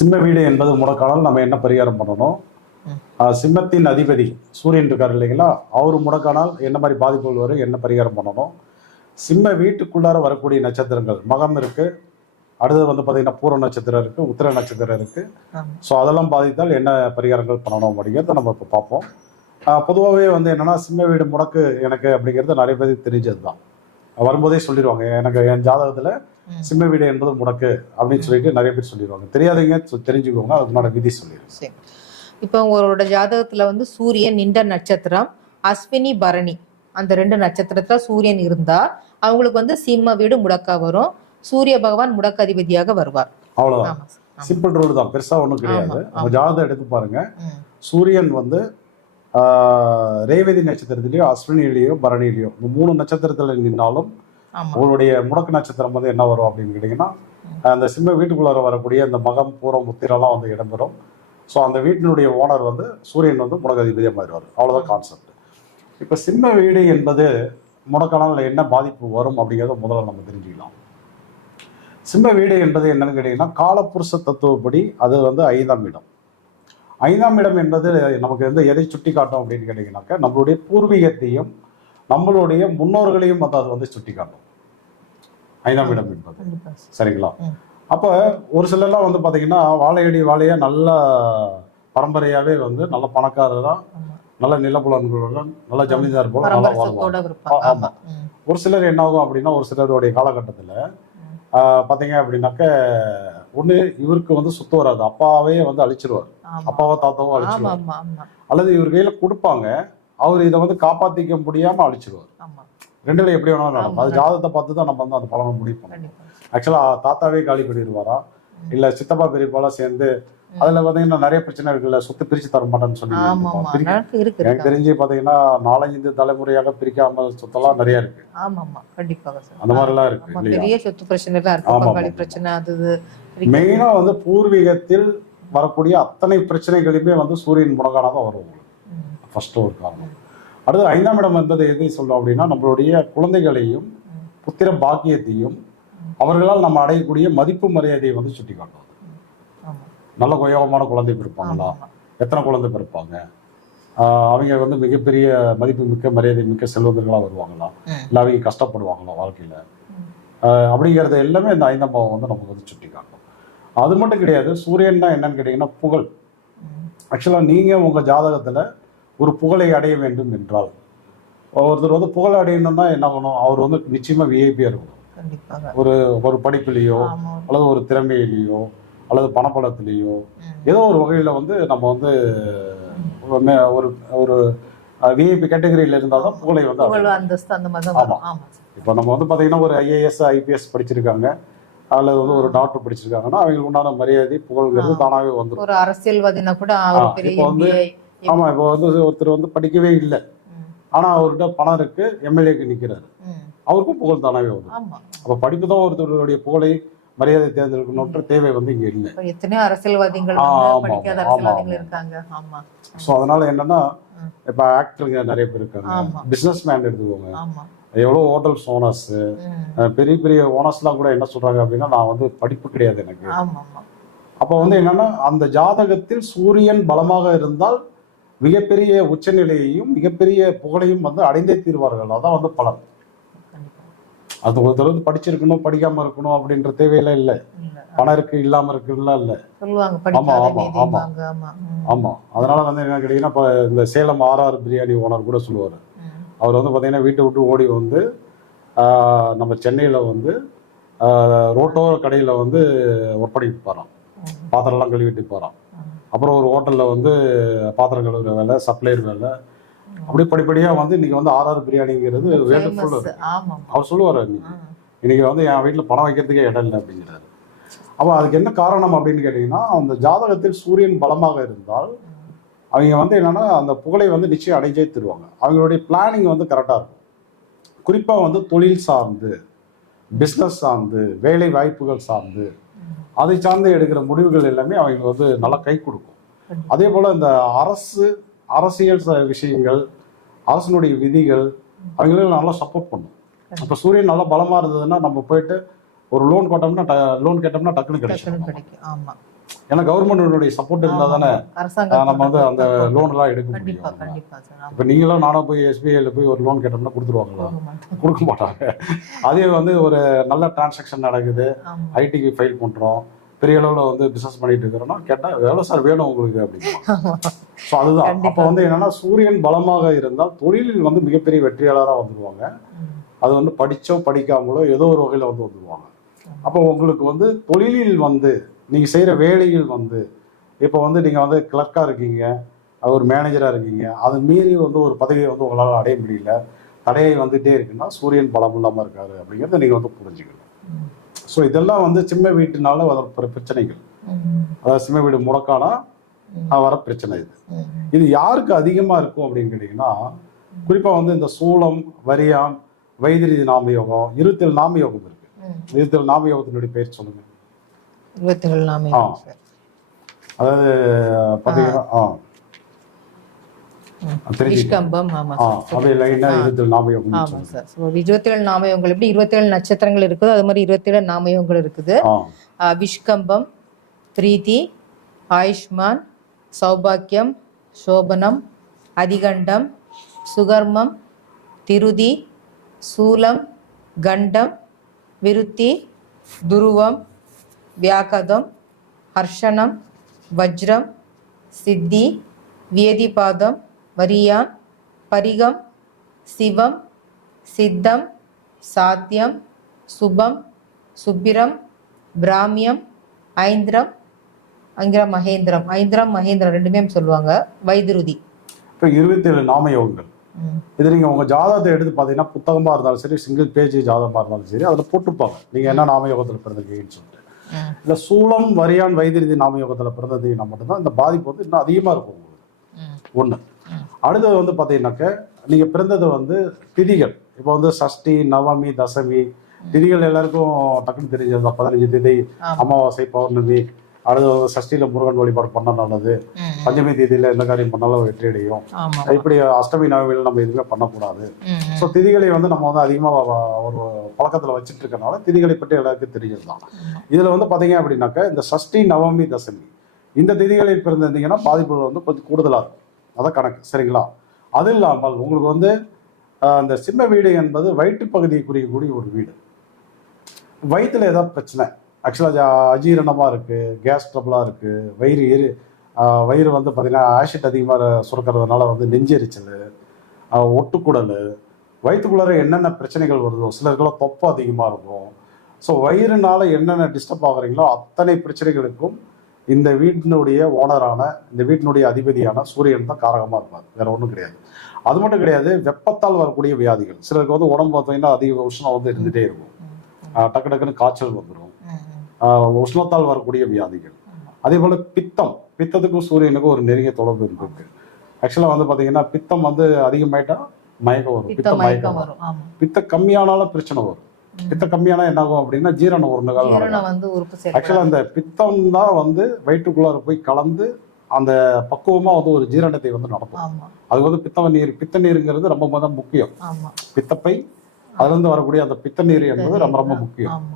சிம்ம வீடு என்பது முடக்கானால் நம்ம என்ன பரிகாரம் பண்ணணும்? சிம்மத்தின் அதிபதி சூரியன் இருக்காரு இல்லைங்களா, அவர் முடக்கானால் என்ன மாதிரி பாதிப்புகள் வரும், என்ன பரிகாரம் பண்ணணும்? சிம்ம வீட்டுக்குள்ளார வரக்கூடிய நட்சத்திரங்கள் மகம் இருக்கு, அடுத்தது வந்து பார்த்தீங்கன்னா பூர நட்சத்திரம் இருக்கு, உத்திர நட்சத்திரம் இருக்கு. ஸோ அதெல்லாம் பாதித்தால் என்ன பரிகாரங்கள் பண்ணணும் அப்படிங்கிறத நம்ம இப்போ பார்ப்போம். பொதுவாகவே வந்து என்னன்னா, சிம்ம வீடு முடக்கு எனக்கு அப்படிங்கிறது நிறைய பேருக்கு தெரிஞ்சது தான். வரும்போதே சொல்லிடுவாங்க, எனக்கு என் ஜாதகத்தில் சிம்ம வீடு என்பது முடக்கு அப்படின்னு சொல்லிட்டு நிறைய பேர் சொல்லிடுவாங்க. தெரியாதவங்க தெரிஞ்சுக்கோங்க, அதுக்குனால விதி சொல்லிடுங்க. இப்போ உங்களோட ஜாதகத்துல வந்து சூரியன் நின்ற நட்சத்திரம் அஸ்வினி பரணி, அந்த 2 நட்சத்திரத்துல சூரியன் இருந்தா அவங்களுக்கு வந்து சிம்ம வீடு முடக்கா வரும். சூரிய பகவான் முடக்க அதிபதியாக வருவார். அவ்வளவுதான், சிம்பிள் ரூல் தான், பெருசா ஒண்ணும் கிடையாது. உங்க ஜாதகம் எடுத்து பாருங்க, சூரியன் வந்து ரேவதி நட்சத்திரத்திலேயோ அஸ்வினிலேயோ பரணிலேயோ இந்த 3 நட்சத்திரத்துல நின்னாலும் உங்களுடைய முடக்கு நட்சத்திரம் வந்து என்ன வரும் அப்படின்னு கேட்டீங்கன்னா, அந்த சிம்ம வீட்டுக்குள்ளார வரக்கூடிய அந்த மகம் பூரம் முத்திரெல்லாம் வந்து இடம்பெறும். ஸோ அந்த வீட்டினுடைய ஓனர் வந்து சூரியன் வந்து முடக்க அதிபதியாக மாறிடுவார். அவ்வளோதான் கான்செப்ட். இப்போ சிம்ம வீடு என்பது முடக்கானால் என்ன பாதிப்பு வரும் அப்படிங்கிறத முதல்ல நம்ம தெரிஞ்சுக்கலாம். சிம்ம வீடு என்பது என்னன்னு கேட்டீங்கன்னா, காலப்புருஷ தத்துவப்படி அது வந்து 5ஆம் இடம். 5ஆம் இடம் என்பது நமக்கு வந்து எதை சுட்டி காட்டும் அப்படின்னு கேட்டீங்கன்னாக்கா, நம்மளுடைய பூர்வீகத்தையும் நம்மளுடைய முன்னோர்களையும் வந்து அது வந்து சுட்டி காட்டும் 5ஆம் இடம் என்பது. சரிங்களா? அப்போ ஒரு சிலர்லாம் வந்து பார்த்தீங்கன்னா, வாழையடி வாழையா நல்ல பரம்பரையாகவே வந்து நல்ல பணக்காரராக நல்ல நிலப்புலன்களுடன் நல்ல ஜமீன்தார் போல நல்லா வாழ்வாங்க. ஆமாம். ஒரு சிலர் என்ன ஆகும் அப்படின்னா, ஒரு சிலருடைய காலகட்டத்தில் பார்த்தீங்க அப்படின்னாக்க, ஒன்று இவருக்கு வந்து சுத்த வராது, அப்பாவே வந்து அழிச்சிருவார், அப்பாவோ தாத்தாவோ அழிச்சிருவார், அல்லது இவர் கையில கொடுப்பாங்க, அவர் இதை வந்து காப்பாற்றிக்க முடியாம அழிச்சிருவார். ரெண்டுல எப்படி வேணாலும் நடக்கும். அது ஜாதகத்தை பார்த்து தான் நம்ம வந்து அந்த பலனை முடிவு பண்ணணும். ஆக்சுவலா தாத்தாவே காலி பண்ணிடுவாரா, இல்ல சித்தப்பா பெரியப்பாலாம் சேர்ந்து அதுல பாத்தீங்கன்னா நிறைய பிரச்சனை இருக்குல்ல, சொத்து பிரிச்சு தர மாட்டேன்னு சொல்லி எனக்கு தெரிஞ்சு பாத்தீங்கன்னா 4-5 தலைமுறையாக பிரிக்காம சொத்தெல்லாம் நிறைய இருக்கு. அந்த மாதிரி எல்லாம் இருக்கு. மெயினா வந்து பூர்வீகத்தில் வரக்கூடிய அத்தனை பிரச்சனைகளுமே வந்து சூரியன் முடக்கானாதான் வரும் ஃபர்ஸ்ட் ஒரு காரணம். அடுத்து 5ஆம் இடம் என்பது எதை சொல்லும் அப்படின்னா, நம்மளுடைய குழந்தைகளையும் புத்திர பாக்கியத்தையும் அவர்களால் நம்ம அடையக்கூடிய மதிப்பு மரியாதையை வந்து சுட்டி காட்டும். நல்ல உயரமான குழந்தை பிறப்பாங்களா, எத்தனை குழந்தை பிறப்பாங்க, அவங்க வந்து மிகப்பெரிய மதிப்பு மிக்க மரியாதை மிக்க செல்வந்தர்களா வருவாங்களா, இல்லை அவங்க கஷ்டப்படுவாங்களா வாழ்க்கையில, அப்படிங்கிறது எல்லாமே இந்த 5ஆம் பாவம் வந்து நமக்கு வந்து சுட்டி காட்டும். அது மட்டும் கிடையாது, சூரியன்னா என்னன்னு கேட்டீங்கன்னா புகழ். ஆக்சுவலா நீங்க உங்க ஜாதகத்துல ஒரு புகழை அடைய வேண்டும் என்றால், ஒருத்தர் வந்து புகழ் அடையணும்னா என்ன பண்ணணும், அவர் வந்து நிச்சயமா விஐபியா இருக்கணும். ஒரு படிப்புலையோ அல்லது ஒரு திறமையிலையோ அல்லது பணப்பலத்திலேயோ ஏதோ ஒரு வகையில வந்து நம்ம வந்து ஒரு ஒரு விஐபி கேட்டகரியில இருந்தால்தான் புகழை வந்து. இப்போ நம்ம வந்து பாத்தீங்கன்னா ஒரு ஐஏஎஸ் ஐபிஎஸ் படிச்சிருக்காங்க அல்லது வந்து ஒரு டாக்டர் படிச்சிருக்காங்கன்னா அவங்களுக்கு உண்டான மரியாதை புகழ்ங்கிறது தானாவே வந்துடும். ஒரு அரசியல்வாதினா கூட இப்போ வந்து ஆமா, இப்போ வந்து ஒருத்தர் வந்து படிக்கவே இல்லை, ஆனா அவர்கிட்ட பணம் இருக்கு, எம்எல்ஏக்கு நிக்கிறாரு, அவருக்கும் புகழ் தானாவே வரும். அப்ப படிப்பு தான் ஒருத்தருடைய புகழை மரியாதை தேர்ந்தெடுக்கணும்ன்ற தேவை வந்து இங்க இல்லை. எத்தனையோ அரசியல்வாதிகள் இருக்காங்க. ஸோ அதனால என்னன்னா, இப்ப ஆக்டருங்க நிறைய பேர் இருக்காங்க, பிசினஸ் மேன் எடுத்துக்கோங்க, எவ்வளோ ஹோட்டல்ஸ் ஓனர்ஸ், பெரிய பெரிய ஓனர்ஸ்லாம் கூட என்ன சொல்றாங்க அப்படின்னா, நான் வந்து படிப்பு கிடையாது எனக்கு. அப்ப வந்து என்னன்னா, அந்த ஜாதகத்தில் சூரியன் பலமாக இருந்தால் மிகப்பெரிய உச்சநிலையையும் மிகப்பெரிய புகழையும் வந்து அடைந்தே தீர்வார்கள். அதான் வந்து பலன். அது ஒருத்தர் வந்து படிச்சிருக்கணும் படிக்காம இருக்கணும் அப்படின்ற தேவையில இல்லை, பணம் இருக்கு இல்லாம இருக்குலாம் இல்லை. ஆமா ஆமா ஆமா ஆமா. அதனால வந்து என்ன கேட்டீங்கன்னா, இப்போ இந்த சேலம் RR பிரியாணி ஓனர் கூட சொல்லுவார், அவர் வந்து பார்த்தீங்கன்னா வீட்டை விட்டு ஓடி வந்து நம்ம சென்னையில் வந்து ரோட்டோர கடையில் வந்து ஒர்க் பண்ணிட்டு போகிறான், பாத்திரம்லாம் கழுவிட்டு போகிறான். அப்புறம் ஒரு ஹோட்டலில் வந்து பாத்திரம் கழுவுற வேலை, சப்ளையர் வேலை, அப்படி படிப்படியாக வந்து இன்னைக்கு வந்து RR பிரியாணிங்கிறது வேலை சொல்லுவார். அவர் சொல்லுவார், இன்னைக்கு வந்து என் வீட்டில் பணம் வைக்கிறதுக்கே இடம் இல்லை அப்படிங்கிறாரு. அப்போ அதுக்கு என்ன காரணம் அப்படின்னு கேட்டிங்கன்னா, அந்த ஜாதகத்தில் சூரியன் பலமாக இருந்தால் அவங்க வந்து என்னன்னா அந்த புகழை வந்து நிச்சயம் அடைஞ்சே தருவாங்க. அவங்களுடைய பிளானிங் வந்து கரெக்டாக இருக்கும். குறிப்பாக வந்து தொழில் சார்ந்து, பிஸ்னஸ் சார்ந்து, வேலை வாய்ப்புகள் சார்ந்து, அதை சார்ந்து எடுக்கிற முடிவுகள் எல்லாமே அவங்க வந்து நல்லா கை கொடுக்கும். அதே போல் இந்த அரசியல் விஷயங்கள், அரசனுடைய விதிகள் அவங்களுக்கு நல்லா சப்போர்ட் பண்ணும். இப்போ சூரியன் நல்லா பலமாக இருந்ததுன்னா நம்ம போயிட்டு ஒரு லோன் கேட்டோம்னா டக்குன்னு கிடைக்கும். ஏன்னா கவர்மெண்டோடைய சப்போர்ட் இருந்தால் தானே நம்ம வந்து அந்த லோன்லாம் எடுக்க கண்டிப்பா முடியும். கண்டிப்பா சார். இப்போ நீங்களும் நானும் போய் எஸ்பிஐல போய் ஒரு லோன் கேட்டோம்னா கொடுத்துருவாங்களா? கொடுக்க மாட்டாங்க. அதே வந்து ஒரு நல்ல டிரான்சாக்ஷன் நடக்குது, ஐடிக்கு ஃபைல் பண்ணுறோம், பெரிய அளவில் வந்து பிஸ்னஸ் பண்ணிட்டு இருக்கிறோம்னா கேட்டால் எவ்வளோ சார் வேணும் உங்களுக்கு அப்படின்னு. ஸோ அதுதான் அப்போ வந்து என்னன்னா சூரியன் பலமாக இருந்தால் தொழிலில் வந்து மிகப்பெரிய வெற்றியாளராக வந்துடுவாங்க. அது வந்து படிச்சோ படிக்காமலோ ஏதோ ஒரு வகையில் வந்து வந்துடுவாங்க. அப்போ உங்களுக்கு வந்து தொழிலில் வந்து நீங்கள் செய்கிற வேலையில் வந்து இப்போ வந்து நீங்கள் வந்து கிளர்க்காக இருக்கீங்க, ஒரு மேனேஜராக இருக்கீங்க, அது மீறி வந்து ஒரு பதவியை வந்து உங்களால் அடைய முடியல, தடையை வந்துகிட்டே இருக்குன்னா சூரியன் பலம் இல்லாமல் இருக்காரு அப்படிங்கிறத நீங்கள் வந்து புரிஞ்சுக்கணும். ஸோ இதெல்லாம் வந்து சிம்ம வீட்டுனால வர பிரச்சனைகள். அதாவது சிம்ம வீடு முடக்கானா வர பிரச்சனை இது. இது யாருக்கு அதிகமாக இருக்கும் அப்படின்னு கேட்டிங்கன்னா குறிப்பாக வந்து இந்த சூலம், வரியான், வைத்திரி நாமயோகம், 27 நாமயோகம் இருக்கு. 27 நாமயோகத்தினுடைய பேர் சொல்லுங்க. 27 நாமயோகம் அதாவது பார்த்தீங்கன்னா விஷ்கம்பம். ஆமா அப்படியே லைனா 27 நாமயோகம். ஆமா சார். ஸோ 27 நாமயோகங்கள் எப்படி 27 நட்சத்திரங்கள் இருக்குதோ அது மாதிரி 27 நாமயோகங்கள் இருக்குது. விஷ்கம்பம், பிரீத்தி, ஆயுஷ்மான், சௌபாக்கியம், சோபனம், அதிகண்டம், சுகர்மம், திருதி, சூலம், கண்டம், விருத்தி, துருவம், வியாகதம், ஹர்ஷனம், வஜ்ரம், சித்தி, வியதிபாதம், வரியான், பரிகம், சிவம், சித்தம், சாத்தியம், சுபம், சுப்பிரம், பிராமியம், ஐந்திரம், அங்கிரம், மகேந்திரம். ஐந்திரம் மகேந்திரம் ரெண்டுமே சொல்லுவாங்க. வைத்திருதி. இப்போ 27 நாமயோகங்கள் இது நீங்கள் உங்கள் ஜாதகத்தை எடுத்து பார்த்தீங்கன்னா புத்தகமாக இருந்தாலும் சரி, சிங்கிள் பேஜ் ஜாதகமாக இருந்தாலும் சரி, அதில் போட்டுப்பாங்க நீங்கள் என்ன நாமயோகத்தில் பிறந்திருக்கீங்கன்னு சொல்லிட்டு. இல்லை சூலம், வரியான், வைத்திருதி நாமயோகத்தில் பிறந்ததுன்னா மட்டும்தான் இந்த பாதிப்பு வந்து இன்னும் அதிகமாக இருக்கும் உங்களுக்கு. ஒன்று. அடுத்தது வந்து பார்த்தீங்கன்னாக்க நீங்கள் பிறந்தது வந்து திதிகள். இப்போ வந்து சஷ்டி, நவமி, தசமி திதிகள் எல்லாருக்கும் டக்குன்னு தெரிஞ்சது தான். 15 திதி, அமாவாசை, பௌர்ணமி, அடுத்து சஷ்டியில முருகன் வழிபாடு பண்ண நல்லது, பஞ்சமி தேதியில எந்த காரியம் பண்ணாலும் வெற்றி அடையும். இப்படி அஷ்டமி நவமியில நம்ம எதுவுமே பண்ணக்கூடாது. ஸோ திதிகளை வந்து நம்ம வந்து அதிகமாக ஒரு பழக்கத்தில் வச்சுட்டு இருக்கனால திதிகளை பற்றி எல்லாருக்கும் தெரிஞ்சதுதான். இதுல வந்து பாத்தீங்க அப்படின்னாக்க இந்த சஷ்டி, நவமி, தசமி இந்த திதிகளில் பிறந்திருந்தீங்கன்னா பாதிப்புகள் வந்து கொஞ்சம் கூடுதலாக இருக்கும். அதான் கணக்கு. சரிங்களா? அது இல்லாமல் உங்களுக்கு வந்து இந்த சிம்ம வீடு என்பது வயிற்று பகுதியை குறிக்கக்கூடிய ஒரு வீடு. வயிற்றுல ஏதாவது பிரச்சனை, ஆக்சுவலாக அஜீரணமாக இருக்குது, கேஸ் ட்ரபிளாக இருக்குது, வயிறு வந்து பார்த்திங்கன்னா ஆசிட் அதிகமாக சுரக்கிறதுனால வந்து நெஞ்செரிச்சல், ஒட்டுக்குடல், வயிற்றுக்குள்ளார என்னென்ன பிரச்சனைகள் வருதோ, சிலருக்கெல்லாம் தொப்பை அதிகமாக இருக்கும். ஸோ வயிறுனால என்னென்ன டிஸ்டர்ப் ஆகுறீங்களோ அத்தனை பிரச்சனைகளுக்கும் இந்த வீட்டினுடைய ஓனரான, இந்த வீட்டினுடைய அதிபதியான சூரியன் தான் காரகமாக இருப்பார். வேற ஒன்றும் கிடையாது. அது மட்டும் கிடையாது, வெப்பத்தால் வரக்கூடிய வியாதிகள். சிலருக்கு வந்து உடம்பு பார்த்தீங்கன்னா அதிக உஷ்ணம் வந்து இருந்துகிட்டே இருக்கும், டக்கு டக்குன்னு காய்ச்சல் வந்துடும், உஷ்ணத்தால் வரக்கூடிய வியாதிகள். அதே போல பித்தத்துக்கும் சூரியனுக்கும் ஒரு நெருங்கிய தொடர்பு இருக்கு. ஆக்சுவலா வந்து பாத்தீங்கன்னா பித்தம் வந்து அதிகமாயிட்டா மயக்கம் வரும், மயக்கம் வரும். பித்த கம்மியானாலும் பிரச்சனை வரும். பித்த கம்மியானா என்ன ஆகும் அப்படின்னா ஜீரண உருணுகள் நடக்கும். ஆக்சுவலா அந்த பித்தம் தான் வந்து வயிற்றுக்குள்ளார போய் கலந்து அந்த பக்குவமா வந்து ஒரு ஜீரணத்தை வந்து நடக்கும். அது வந்து பித்த நீருங்கிறது ரொம்ப முக்கியம். பித்தப்பை அதுல இருந்து வரக்கூடிய அந்த பித்த நீர் என்பது ரொம்ப முக்கியம்.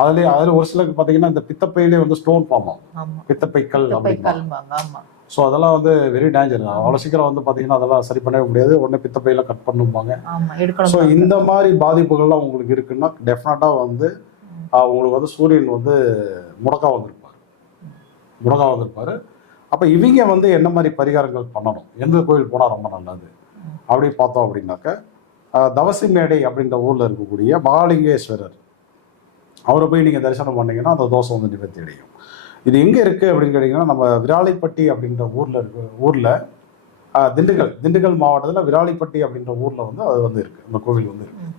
அதுல ஒரு சிலருக்கு பாத்தீங்கன்னா இந்த பித்தப்பையிலே வந்து ஸ்டோன் ஃபார்ம் ஆகும், பித்தப்பைக்கல் அப்படின்னா. ஸோ அதெல்லாம் வந்து வெரி டேஞ்சர். அவ்வளோ சீக்கிரம் வந்து பாத்தீங்கன்னா அதெல்லாம் சரி பண்ணவே முடியாது, உடனே பித்தப்பையில கட் பண்ணுவாங்க. ஸோ இந்த மாதிரி பாதிப்புகள்லாம் உங்களுக்கு இருக்குன்னா டெஃபினட்டா வந்து உங்களுக்கு வந்து சூரியன் வந்து முடக்கா வந்திருப்பாரு. அப்ப இவங்க வந்து என்ன மாதிரி பரிகாரங்கள் பண்ணணும், எந்த கோயில் போனா ரொம்ப நல்லது அப்படின்னு பார்த்தோம் அப்படின்னாக்க தவசி மேடை அப்படின்ற ஊர்ல இருக்கக்கூடிய மகாலிங்கேஸ்வரர், அவரை போய் நீங்கள் தரிசனம் பண்ணீங்கன்னா அந்த தோஷம் வந்து நிவர்த்தி அடையும். இது எங்கே இருக்குது அப்படின்னு கேட்டிங்கன்னா நம்ம விராலிப்பட்டி அப்படின்ற ஊரில் திண்டுக்கல் மாவட்டத்தில் விராலிப்பட்டி அப்படின்ற ஊரில் வந்து அது வந்து இருக்குது, அந்த கோவில் வந்து இருக்குது.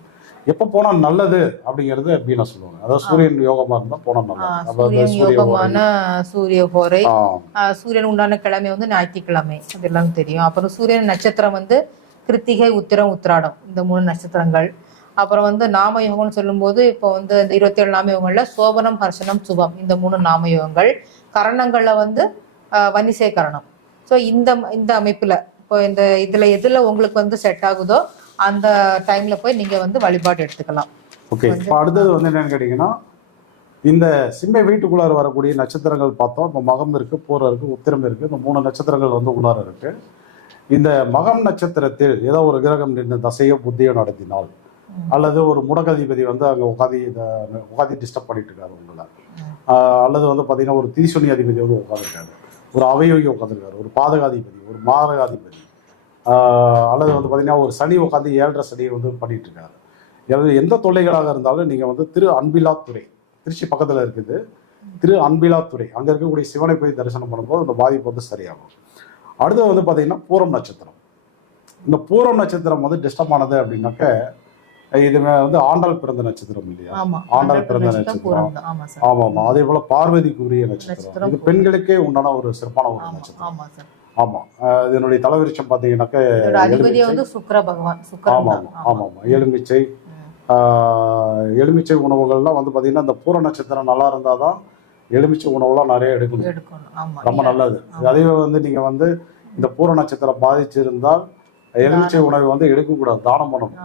எப்போ போனால் நல்லது அப்படிங்கிறது அப்படின்னு சொல்லுவாங்க. அதாவது சூரியன் யோகமாக இருந்தால் போனால் நல்லது. சூரிய ஹோரை, சூரியன் உண்டான கிழமை வந்து ஞாயிற்றுக்கிழமை, அதெல்லாம் தெரியும். அப்புறம் சூரியன் நட்சத்திரம் வந்து கிருத்திகை, உத்திரம், உத்திராடம், இந்த 3 நட்சத்திரங்கள். அப்புறம் வந்து நாமயோகம்னு சொல்லும்போது இப்போ வந்து இந்த 27 நாமயோகங்கள்ல சோபனம், ஹர்ஷனம், சுபம் இந்த 3 நாமயோகங்கள். கரணங்கள்ல வந்து வன்னிசை கரணம். ஸோ இந்த அமைப்புல இப்போ இதுல உங்களுக்கு வந்து செட் ஆகுதோ அந்த டைம்ல போய் நீங்க வந்து வழிபாடு எடுத்துக்கலாம். ஓகே. இப்போ அடுத்தது வந்து என்னன்னு கேட்டீங்கன்னா இந்த சிம்ம வீட்டுக்குள்ளார வரக்கூடிய நட்சத்திரங்கள் பார்த்தோம். இப்போ மகம் இருக்கு, பூரம் இருக்கு, உத்திரம் இருக்கு. இந்த 3 நட்சத்திரங்கள் வந்து உள்ளார இருக்கு. இந்த மகம் நட்சத்திரத்தில் ஏதோ ஒரு கிரகம் நின்று தசையோ புத்தியோ நடத்தினால், அல்லது ஒரு முடக்கதிபதி வந்து அங்கே உட்காந்து டிஸ்டர்ப் பண்ணிட்டு இருக்காரு உங்களை, அல்லது வந்து பார்த்தீங்கன்னா ஒரு தீசுனி அதிபதி வந்து உட்காந்துருக்காரு, ஒரு அவயோகி உட்காந்துருக்காரு, ஒரு பாதகாதிபதி, ஒரு மாரகாதிபதி, அல்லது வந்து பார்த்தீங்கன்னா ஒரு சனி உட்காந்து 7.5 சனியை வந்து பண்ணிட்டு இருக்காரு. எந்த தொல்லைகளாக இருந்தாலும் நீங்கள் வந்து திரு அன்பிலாத்துறை, திருச்சி பக்கத்தில் இருக்குது, திரு அன்பிலாத்துறை, அங்கே இருக்கக்கூடிய சிவனை போய் தரிசனம் பண்ணும்போது அந்த பாதிப்பு வந்து சரியாகும். அடுத்து வந்து பார்த்தீங்கன்னா பூரம் நட்சத்திரம். இந்த பூரம் நட்சத்திரம் வந்து டிஸ்டர்ப் ஆனது அப்படின்னாக்க, இது வந்து ஆண்டாள் பிறந்த நட்சத்திரம் இல்லையா? ஆண்டாள் பிறந்த நட்சத்திரம். ஆமாம். அதே போல பார்வதிக்குரிய நட்சத்திரம். இது பெண்களுக்கே உண்டான ஒரு சிறப்பான ஒரு நட்சத்திரம். ஆமா. இதனுடைய தலைவிருச்சம் பார்த்தீங்கன்னாக்க ஆமாம். எலுமிச்சை உணவுகள்லாம் வந்து பார்த்தீங்கன்னா இந்த பூர நட்சத்திரம் நல்லா இருந்தால் தான் எலுமிச்சை உணவுலாம் நிறைய எடுக்கணும், ரொம்ப நல்லது. அதே வந்து நீங்கள் வந்து இந்த பூர நட்சத்திரம் பாதிச்சிருந்தால் எலுமிச்சை உணவை வந்து எடுக்கக்கூடாது, தானம் பண்ணணும்.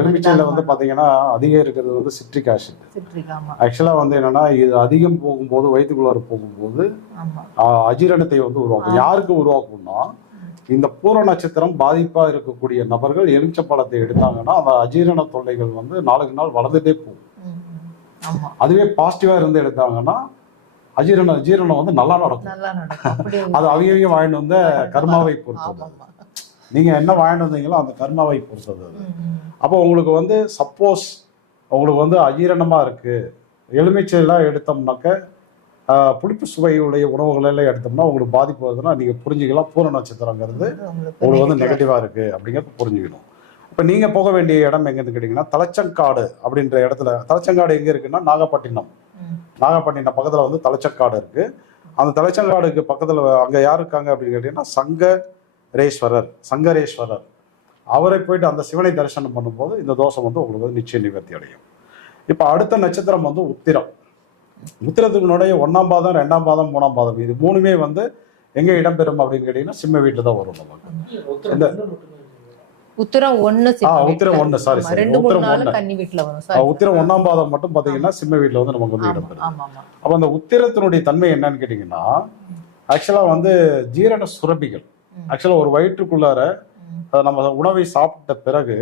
எலுமிச்சையில் வந்து பார்த்தீங்கன்னா அதிகம் இருக்கிறது வந்து சிட்ரிக் ஆசிட். ஆக்சுவலாக வந்து என்னன்னா, இது அதிகம் போகும்போது வயிற்றுக்குள்ளார போகும்போது அஜீரணத்தை வந்து உருவாக்கும். யாருக்கு உருவாக்கும்னா, இந்த பூர நட்சத்திரம் பாதிப்பா இருக்கக்கூடிய நபர்கள் எலுமிச்சை பழத்தை எடுத்தாங்கன்னா அந்த அஜீரண தொல்லைகள் வந்து நாளுக்கு நாள் வளர்ந்துட்டே போகும். அதுவே பாசிட்டிவா இருந்து எடுத்தாங்கன்னா அஜீரணம் வந்து நல்லா நடக்கும். அது அவங்க வாங்கிட்டு வந்த கர்மாவை பொறுத்தது. நீங்க என்ன வாங்கிட்டு வந்தீங்களோ அந்த கர்மாவை பொறுத்தது. அப்போ உங்களுக்கு வந்து சப்போஸ் உங்களுக்கு வந்து அஜீரணமா இருக்கு, எலுமிச்சையெல்லாம் எடுத்தோம்னாக்க புளிப்பு சுவையுடைய உணவுகள் எல்லாம் எடுத்தோம்னா உங்களுக்கு பாதிப்பு வருதுன்னா நீங்க புரிஞ்சுக்கலாம் பூர நட்சத்திரங்கிறது உங்களுக்கு வந்து நெகட்டிவா இருக்கு அப்படிங்கிறது புரிஞ்சுக்கணும். இப்போ நீங்க போக வேண்டிய இடம் எங்கன்னு கேட்டீங்கன்னா தலைச்சங்காடு அப்படின்ற இடத்துல. தலைச்சங்காடு எங்க இருக்குன்னா நாகப்பட்டினம் பக்கத்துல வந்து தலைச்சங்காடு இருக்கு. அந்த தலைச்சங்காடுக்கு பக்கத்துல அங்க யார் இருக்காங்க அப்படின்னு கேட்டீங்கன்னா சங்கரேஸ்வரர். அவரை போயிட்டு அந்த சிவனை தரிசனம் பண்ணும்போது இந்த தோஷம் வந்து உங்களுக்கு வந்து நிச்சயம் நிவர்த்தி அடையும். இப்போ அடுத்த நட்சத்திரம் வந்து உத்திரத்துக்கு முன்னாடியே 1ஆம் பாதம், 2ஆம் பாதம், 3ஆம் பாதம், இது 3மே வந்து எங்க இடம்பெறும் அப்படின்னு கேட்டீங்கன்னா சிம்ம வீட்டுல தான் வரும் நமக்கு. இந்த உத்திரம் 1 உத்திரம் 1ஆம் பாதம் மட்டும் பாத்தீங்கன்னா சிம்ம வீட்டுல வந்து நமக்கு வந்து இடம்பெறும். அப்ப அந்த உத்திரத்தினுடைய தன்மை என்னன்னு கேட்டீங்கன்னா, ஆக்சுவலா வந்து ஜீரண சுரபிகள், ஆக்சுவலா ஒரு வயிற்றுக்குள்ளார நம்ம உணவை சாப்பிட்ட பிறகு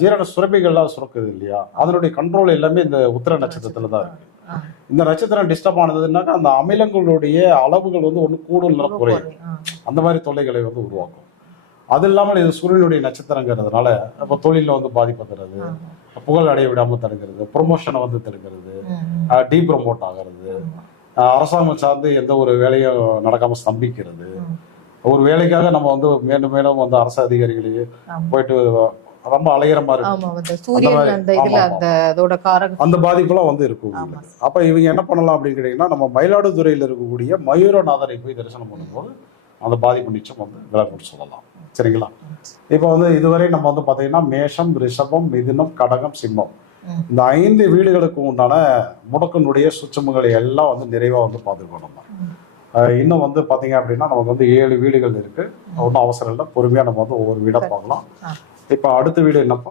ஜீரண சுரபிகள்லாம் சுரக்குது இல்லையா, அதனுடைய கண்ட்ரோல் எல்லாமே இந்த உத்திர நட்சத்திரத்துல தான் இருக்கு. இந்த நட்சத்திரம் டிஸ்டர்ப் ஆனதுன்னாக்கா அந்த அமிலங்களுடைய அளவுகள் வந்து ஒன்று கூடும் இல்லைன்னா குறையும், அந்த மாதிரி தொல்லைகளை வந்து உருவாக்கும். அது இல்லாமல் இது சூரியனுடைய நட்சத்திரங்கிறதுனால இப்போ தொழிலில் வந்து பாதிப்பு தருது, புகழ் அடைய விடாமல் தடுக்கிறது, ப்ரொமோஷனை வந்து தடுக்கிறது, டீ ப்ரொமோட் ஆகிறது, அரசாங்கம் சார்ந்து எந்த ஒரு வேலையும் நடக்காமல் ஸ்தம்பிக்கிறது. ஒரு வேலைக்காக நம்ம வந்து மேலும் மேலும் வந்து அரசு அதிகாரிகளையே போயிட்டு ரொம்ப அலையிற மாதிரி அந்த பாதிப்புலாம் வந்து இருக்கும். அப்ப இவங்க என்ன பண்ணலாம் அப்படின்னு கேட்டீங்கன்னா, நம்ம மயிலாடுதுறையில் இருக்கக்கூடிய மயூரநாதரை போய் தரிசனம் பண்ணும்போது அந்த பாதிப்பு நிச்சயம் வந்து விலகும் சொல்லலாம். சரிங்களா? இப்ப வந்து இதுவரை நம்ம வந்து பாத்தீங்கன்னா மேஷம், ரிஷபம், மிதுனம், கடகம், சிம்மம், இந்த 5 வீடுகளுக்கு உண்டான முடக்கனுடைய சுற்றமுகளை எல்லாம் வந்து நிறைவா வந்து பார்த்துருக்கோம். நம்ம இன்னும் வந்து பாத்தீங்க அப்படின்னா நமக்கு வந்து 7 வீடுகள் இருக்கு. ஒன்றும் அவசரம் இல்லை, பொறுமையா நம்ம வந்து ஒவ்வொரு வீடா பார்க்கலாம். இப்ப அடுத்த வீடு என்னப்பா